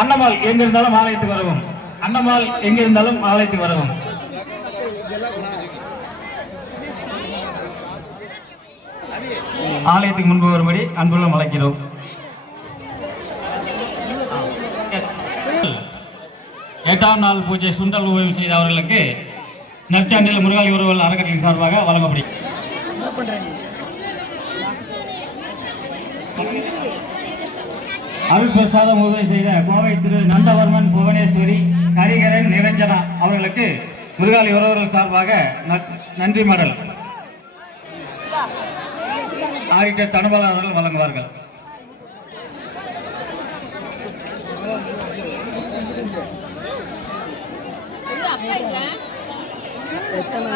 அன்னம்மாள் எங்கிருந்தாலும் ஆலயத்துக்கு வரவும். அன்னம்மாள் எங்கிருந்தாலும் ஆலயத்துக்கு வரவும். ஆலயத்துக்கு முன்பு வரும்படி அன்புள்ள அழைக்கிறோம். எட்டாம் நாள் பூஜை சுண்டல் உபயோகம் செய்த அவர்களுக்கு நற்சான்றிதழ் முருகாளி உறவுகள் அறக்கட்டளையின் சார்பாக வழங்கப்படும். அருள் பிரசாதம் உதவி செய்த கோவை திரு நந்தவர்மன், புவனேஸ்வரி, ஹரிகரன், நிரஞ்சனா அவர்களுக்கு முருகாளி உறவுகள் சார்பாக நன்றி மடல் ஆடிட்டர் தனபாளர்கள் வழங்குவார்கள். எத்தனை